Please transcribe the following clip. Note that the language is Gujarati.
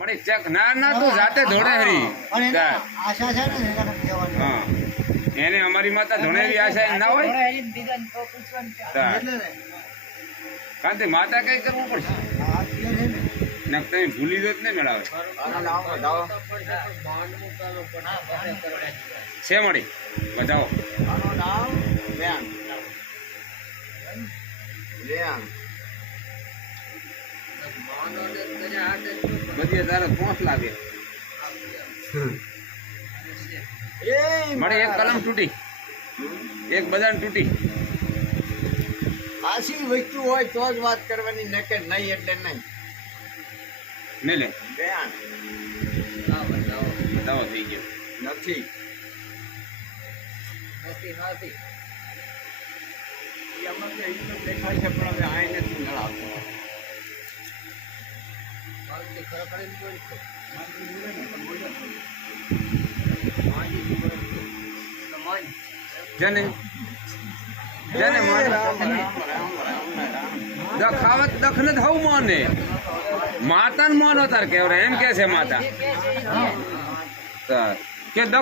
મળી ચેક ના ના તું જાતે ધોળે હરી આશા છે ને હા એને અમારી માતા ધોળેરી આશા ના હોય કારણ કે માતા કઈ કરવું પડશે ને તમે ભૂલી દો ને મેળાવે છે મળી બતાવો બધી તારે 5 લાગે મળી એક કલમ તૂટી એક બદાન તૂટી આશી વસ્તુ હોય તો જ વાત કરવાની નકે નહીં એટલે નહીં મેલે બેન બતાવો થઈ ગયો નથી દેખાય છે પણ હવે આ નથી નળાવતો જેને જેને દખાવત દખ ને થવું મોને માતા ને મોનો તાર કેવરે એમ કે છે માતા કે